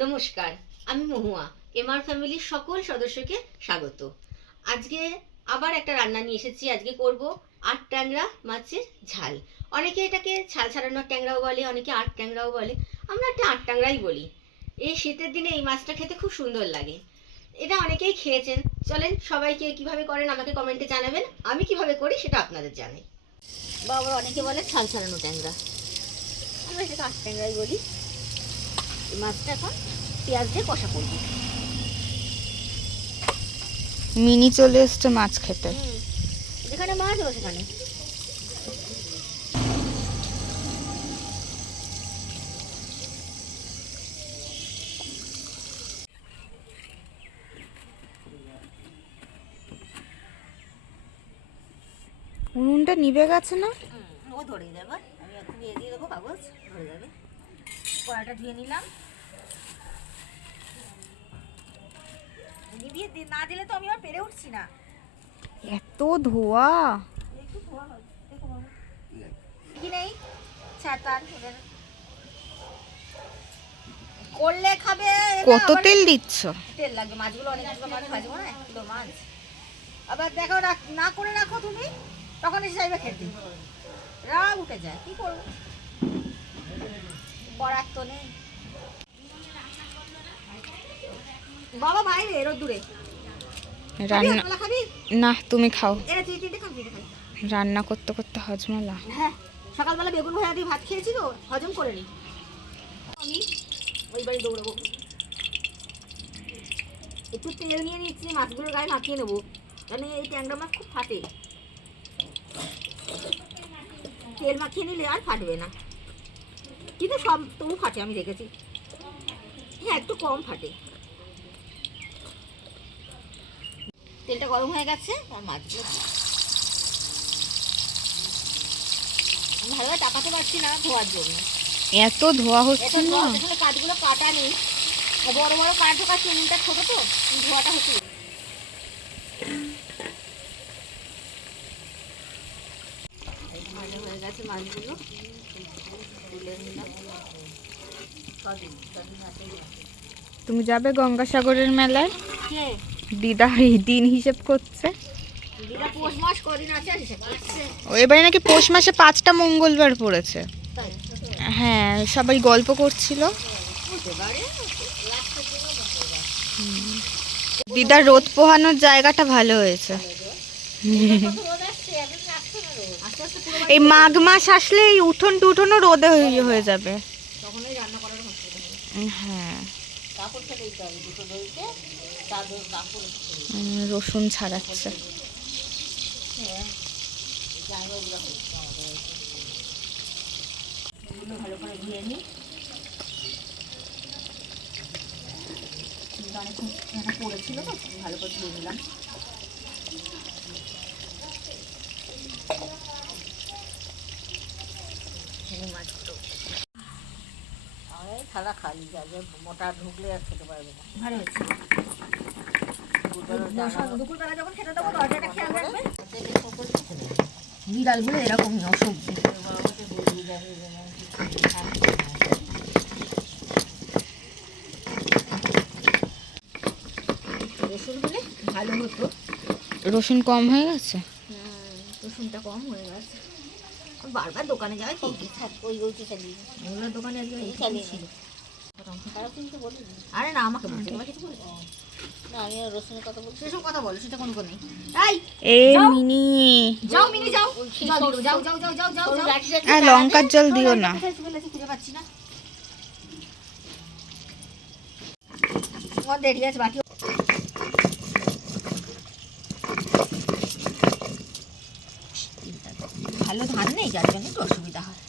নমস্কার, আমি মহুয়া। এমআর ফ্যামিলির সকল সদস্যকে স্বাগত। আজকে আবার একটা রান্না নিয়ে এসেছি। আজকে করব আট ট্যাংরা মাছের ঝাল। অনেকে এটাকে ছাল ছাড়ানোর ট্যাংরাও বলে, অনেকে আট ট্যাংরাও বলে। আমরা একটা আট ট্যাংরাই বলি। এই শীতের দিনে এই মাছটা খেতে খুব সুন্দর লাগে। এটা অনেকেই খেয়েছেন। চলেন, সবাইকে কিভাবে করেন আমাকে কমেন্টে জানাবেন। আমি কিভাবে করি সেটা আপনাদের জানাই। বাবা অনেকে বলে ছাল ছাড়ানো ট্যাংরা, আমরা এটাকে আট ট্যাংরাই বলি। এই মাছটা এখন পেঁয়াজ দিয়ে কষা করবো। মিনি চলে এসছে মাছ খেতে। যেখানে মাছ হবে সেখানে। উনুনটা নিভে গেছে না? ও ধরে যাবে। আমি এখন দিয়ে দেবো কাগজ, ধরে যাবে। কড়াটা ধুয়ে নিলাম। নিভিয়ে না দিলে তো আমি আর পেরে উঠছি না। এত ধোয়া। একটু ধোয়া হয়, দেখো বাবা কি নেই ছাতার ওদের করলে খাবে। কত তেল দিচ্ছ? তেল লাগবে, মাছগুলো অনেকগুলো মাছ ভাজবো না, 1 কিলো মাছ। আবার দেখো না করে রাখো তুমি, তখন এসে চাইবে খেতে, রাগ উঠে যায়। কি করবো, করার তো নেই। বাবা বাইরে রোদ্দুরে রান্না খাবি? না, তুমি খাও। এরা তুই তিনটে খাবি, খাই। রান্না করতে করতে হজমালা। হ্যাঁ, সকালবেলা বেগুন ভাজা দিয়ে ভাত খেয়েছি তো, হজম করে নি। আমি ওই বাড়ি দৌড়াবো। একটু তেল নিয়ে নিচ্ছি, মাছগুলোর গায়ে মাখিয়ে নেবো, মানে এই ট্যাংরা মাছ খুব ফাটে। তেল মাখিয়ে নিলে আর ফাটবে না, কিন্তু সব তবু ফাটে, আমি দেখেছি। হ্যাঁ, একটু কম ফাটে। তেলটা গরম হয়ে গেছে, আর মাছগুলো ভালোভাবে চাপাতে পারছি না ধোয়ার জন্য। এত ধোয়া হচ্ছে না। এখানে কাঠগুলো কাটা নেই, বড় বড় কাঠ ঢোকা, চিমনিটা ছোট তো, ধোয়াটা হচ্ছে। ভালো হয়ে গেছে মাছগুলো, তুলে নিলাম। তুমি যাবে গঙ্গাসাগরের মেলায়? কে? দিদা এই দিন হিসেব করছে। দিদা পৌষ মাস কদিন আছে হিসেব করছে। এবারে নাকি পৌষ মাসে 5টা মঙ্গলবার পড়েছে। হ্যাঁ, সবাই গল্প করছিল। দিদার রোদ পোহানোর জায়গাটা ভালো হয়েছে। এই মাঘ মাস আসলে এই উঠোন টুঠোনও রোদে হয়ে যাবে। হ্যাঁ, রসুন ছাড়াচ্ছে। ভালো করে ধুয়ে নিই। অনেকক্ষণ এটা পড়েছিল তো, ভালো করে ধুয়ে নিলাম। থালা খালি যাবে, মোটা ঢুকলে আর খেতে পারবে না। ভালো হচ্ছে। দুপুরবেলা যখন খেতে দেবো দরজাটা খেয়াল রাখবে। বিড়ালগুলো এরকমই অসভ্য। রসুন হলে ভালো হতো। রসুন কম হয়ে গেছে। রসুনটা কম হয়ে গেছে। বারবার দোকানে যাই, ওই চালিয়ে ওগুলোর দোকানে আজকে ছিল। আরে না, আমাকে বলছে, তোমার কিছু বলছে না। আমি রসুনের কথা বলছি, সেসব কথা বলো, সেটা কোনো নেই। মিনি যাও, মিনি যাও, যাও যাও যাও যাও যাও যাও। লঙ্কার জল দিও না। খুঁজে পাচ্ছি না। দেরি আছে, বাকি ভালো ধান নেই, যার জন্য একটু অসুবিধা হয়।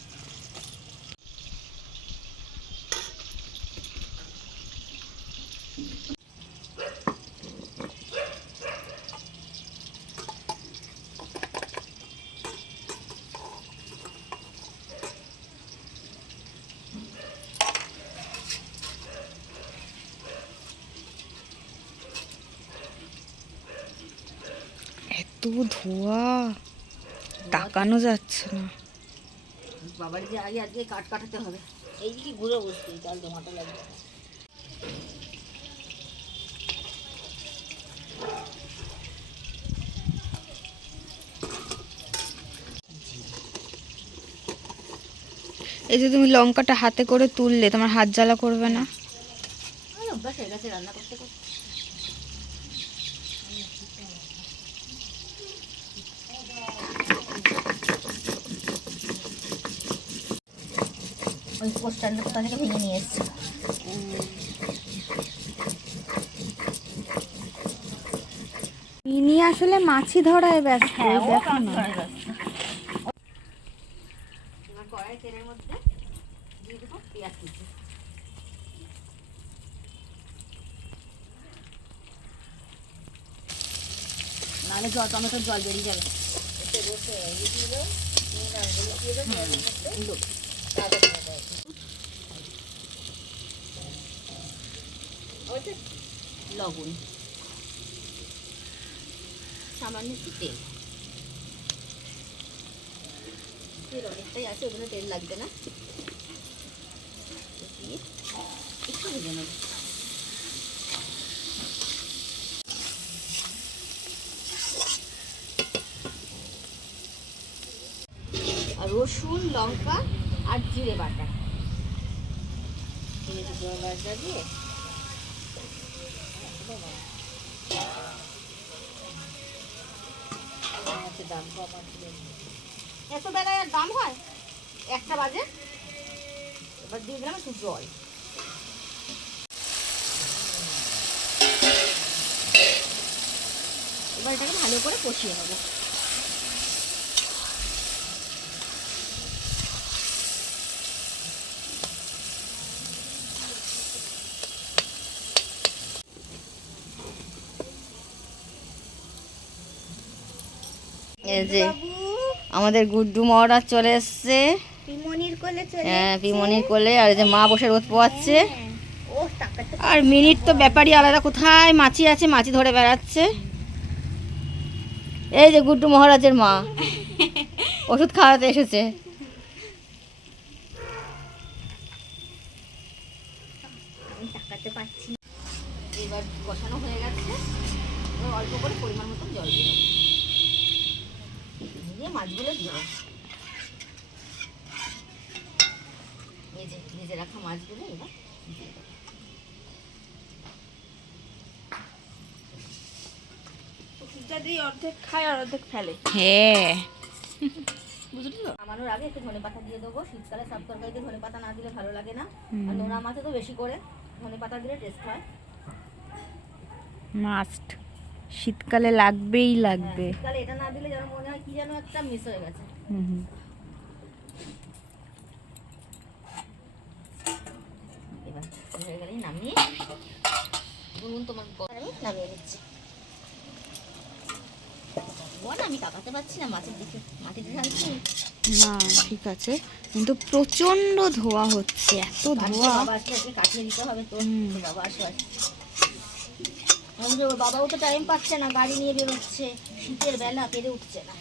এত ধোয়া, তাকানো যাচ্ছে না। বাবার যে আজকে কাঠ কাটাতে হবে, এই দিকে ঘুরে বসতে চাল জমাতে লাগবে। এই যে তুমি লঙ্কাটা হাতে করে তুললে, তোমার হাত জ্বালা করবে না? আমার অভ্যাস হয়ে গেছে রান্না করতে করতে। ওই পোস্টারটা কোথা থেকে ভেঙে নিয়ে এসছে। ইনি আসলে মাছি ধরায় ব্যস্ত, হ্যাঁ, ও দেখো মাছ না। ধরার ব্যস্ত। এবার কড়াই তেলের মধ্যে দিয়ে দেবো পেঁয়াজ কুচি। নাহলে টমেটোর জল বেরিয়ে যাবে। লবণ, সামান্য একটু তেল, তেল অনেকটাই আছে, ওগুলো তেল লাগবে না। দিয়ে একটু ভেজে নেব। আর রসুন, লঙ্কা আর জিরে বাটা, দিয়ে এত বেলায় আর দাম হয়? 1টা বাজে। এবার দিয়ে দিলাম একটু জল। এবার এটাকে ভালো করে কষিয়ে নেবো। এই যে আমাদের গুড্ডু মহারাজ চলে এসছে। পিমনির কোলে চলে। হ্যাঁ, পিমনির কোলে। আর এই যে মা বসে রোদ পোয়াচ্ছে। ও টাকাটা আর মিনিট তো ব্যাপারই আলাদা, কোথায় মাছি আছে, মাছি ধরে বেড়াচ্ছে। এই যে গুড্ডু মহারাজের মা ওষুধ খাওয়াতে এসেছে। টাকাতে পাচ্ছি। এবার কষানো হয়ে গেছে, এবার অল্প করে পরিমাণ মতো জল দিয়ে দিয়ে মাছগুলো দিয়ে এই যে ভেজে রাখা মাছগুলো এবার দিয়ে দেবো। অর্ধেক খায় আর অর্ধেক ফেলে। হ্যাঁ, বুঝলি তো? নামানোর আগে একটু ধনে পাতা দিয়ে দেবো। শীতকালে সব তরকারিতে ধনে পাতা না দিলে ভালো লাগে না। আর নোনা মাছে তো বেশি করে ধনে পাতা দিলে টেস্ট হয়। মাস্ট, শীতকালে লাগবেই লাগবে। শীতকালে এটা না দিলে যেন মনে হয় কি যেন একটা মিস হয়ে গেছে। এবার হয়ে গেলেই নামিয়ে বলুন, তোমার আমি নামিয়ে নিচ্ছি। আমি তাকাতে পারছি না মাছের দিকে, মাটিতে ঢালছি না ঠিক আছে, কিন্তু প্রচন্ড ধোয়া হচ্ছে, এত ধোয়া। বাবা আসলে কাটিয়ে দিতে হবে তো। বাবা আসবে, বাবাও তো টাইম পাচ্ছে না, গাড়ি নিয়ে বেরোচ্ছে, শীতের বেলা পেরে উঠছে না।